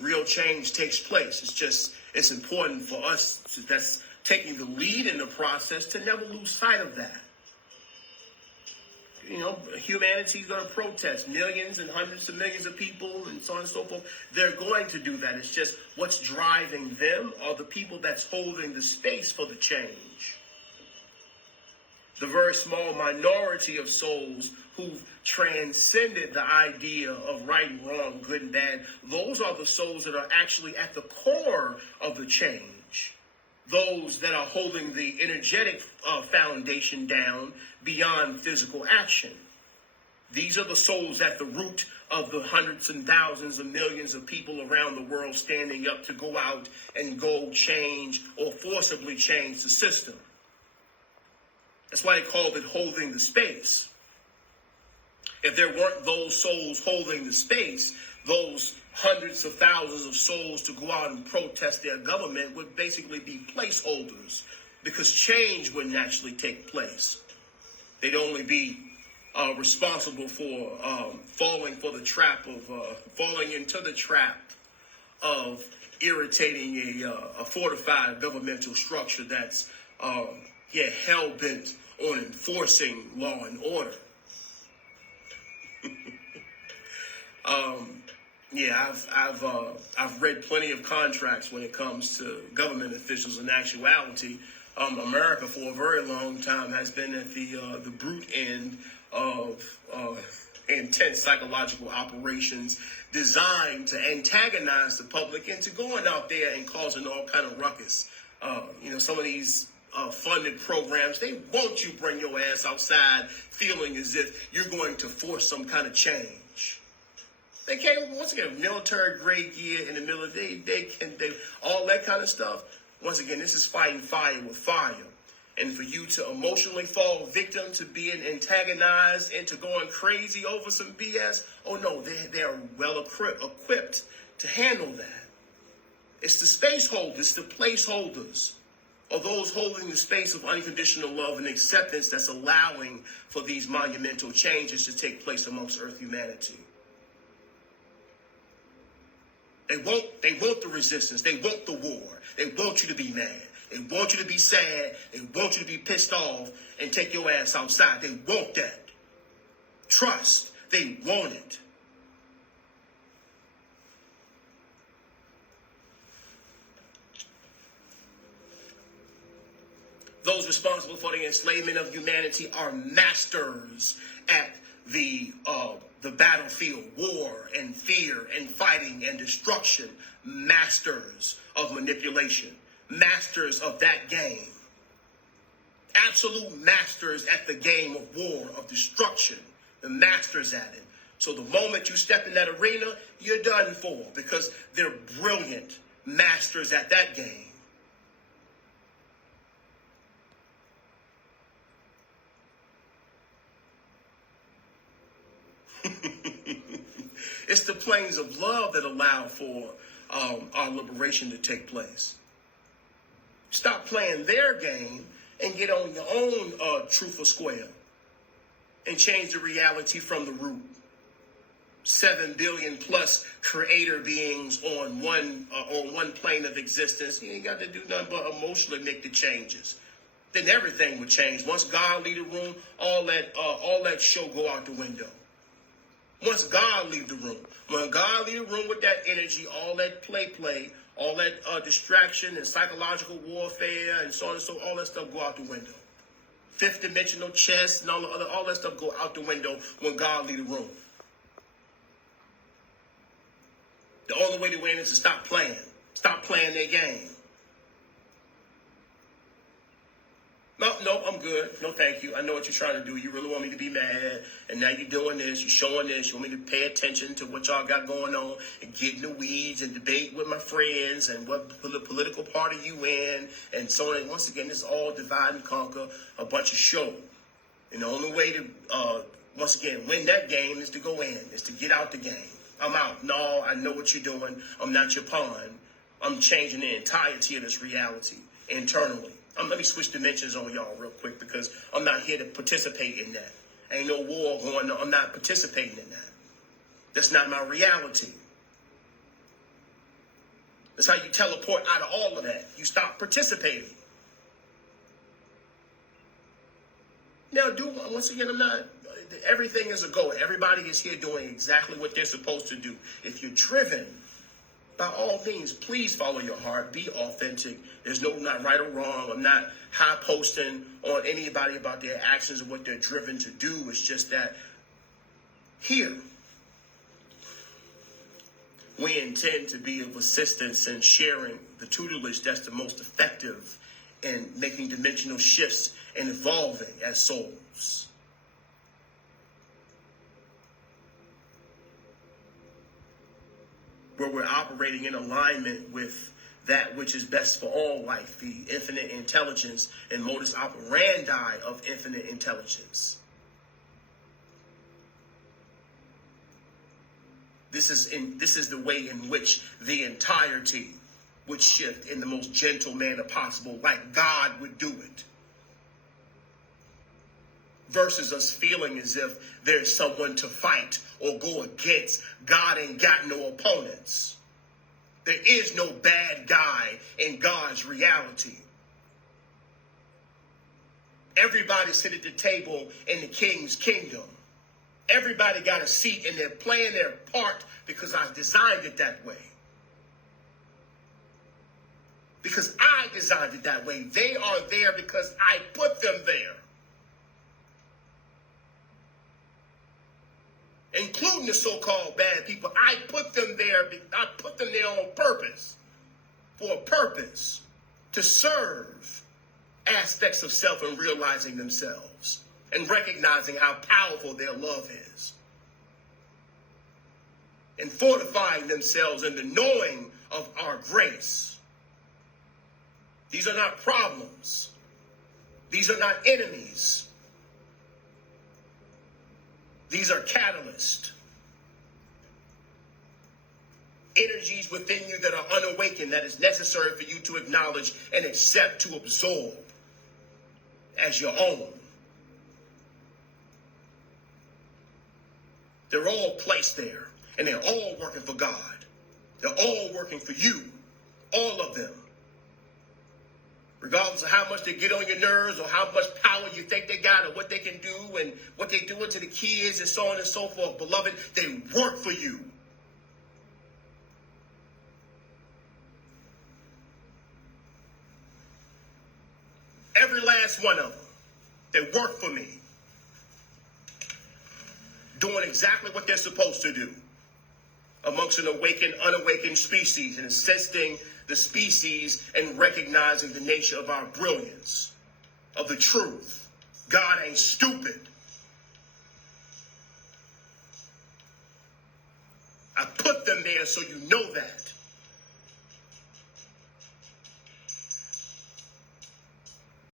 real change takes place. It's important for us that's taking the lead in the process to never lose sight of that. Humanity's going to protest. Millions and hundreds of millions of people and so on and so forth. They're going to do that. It's just what's driving them are the people that's holding the space for the change. The very small minority of souls who've transcended the idea of right and wrong, good and bad, those are the souls that are actually at the core of the change. Those that are holding the energetic foundation down beyond physical action. These are the souls at the root of the hundreds and thousands of millions of people around the world standing up to go out and go change or forcibly change the system. That's why they called it holding the space. If there weren't those souls holding the space, those hundreds of thousands of souls to go out and protest their government would basically be placeholders, because change wouldn't actually take place. They'd only be responsible for falling into the trap of irritating a fortified governmental structure that's hell-bent on enforcing law and order. I've read plenty of contracts when it comes to government officials. In actuality, America for a very long time has been at the brute end of intense psychological operations designed to antagonize the public into going out there and causing all kind of ruckus. Some of these funded programs, they want you bring your ass outside feeling as if you're going to force some kind of change. They can't, once again, military grade gear in the middle of the day, they all that kind of stuff. Once again, this is fighting fire with fire. And for you to emotionally fall victim to being antagonized into going crazy over some BS, oh no, they are well equipped to handle that. It's the space holders, it's the placeholders, or those holding the space of unconditional love and acceptance that's allowing for these monumental changes to take place amongst Earth humanity. They want the resistance. They want the war. They want you to be mad. They want you to be sad. They want you to be pissed off and take your ass outside. They want that. Trust. They want it. Those responsible for the enslavement of humanity are masters at the battlefield, war and fear and fighting and destruction, masters of manipulation, masters of that game, absolute masters at the game of war, of destruction, the masters at it. So the moment you step in that arena, you're done for, because they're brilliant masters at that game. It's the planes of love that allow for our liberation to take place. Stop playing their game and get on your own truth or square and change the reality from the root. 7 billion plus creator beings on one plane of existence. You ain't got to do nothing but emotionally make the changes. Then everything would change. Once God leave the room, all that show go out the window. Once God leave the room, when God leave the room with that energy, all that play, all that distraction and psychological warfare and so on and so, all that stuff go out the window. Fifth dimensional chess and all that stuff go out the window when God leave the room. The only way to win is to stop playing their game. No, I'm good. No, thank you. I know what you're trying to do. You really want me to be mad, and now you're doing this. You're showing this. You want me to pay attention to what y'all got going on and get in the weeds and debate with my friends and what political party you in and so on. And once again, it's all divide and conquer, a bunch of show. And the only way to, once again, win that game is to go in, is to get out the game. I'm out. No, I know what you're doing. I'm not your pawn. I'm changing the entirety of this reality internally. Let me switch dimensions on y'all real quick, because I'm not here to participate in that. Ain't no war going on. I'm not participating in that. That's not my reality. That's how you teleport out of all of that. You stop participating. Now, once again, I'm not, everything is a go. Everybody is here doing exactly what they're supposed to do. If you're driven, by all means, please follow your heart. Be authentic. There's no not right or wrong. I'm not high posting on anybody about their actions or what they're driven to do. It's just that here, we intend to be of assistance in sharing the tutelage that's the most effective in making dimensional shifts and evolving as souls. Where we're operating in alignment with that which is best for all life, the infinite intelligence and modus operandi of infinite intelligence. This is the way in which the entirety would shift in the most gentle manner possible, like God would do it. Versus us feeling as if there's someone to fight or go against. God ain't got no opponents. There is no bad guy in God's reality. Everybody sit at the table in the king's kingdom. Everybody got a seat and they're playing their part because I designed it that way. Because I designed it that way. They are there because I put them there. Including the so-called bad people. I put them there on purpose. For a purpose. To serve aspects of self and realizing themselves. And recognizing how powerful their love is. And fortifying themselves in the knowing of our grace. These are not problems. These are not enemies. These are catalysts. Energies within you that are unawakened that is necessary for you to acknowledge and accept to absorb as your own. They're all placed there, and they're all working for God. They're all working for you, all of them. Regardless of how much they get on your nerves or how much power you think they got or what they can do and what they're doing to the kids and so on and so forth, beloved, they work for you. Every last one of them, they work for me. Doing exactly what they're supposed to do amongst an awakened, unawakened species and assisting the species and recognizing the nature of our brilliance, of the truth. God ain't stupid. I put them there so you know that.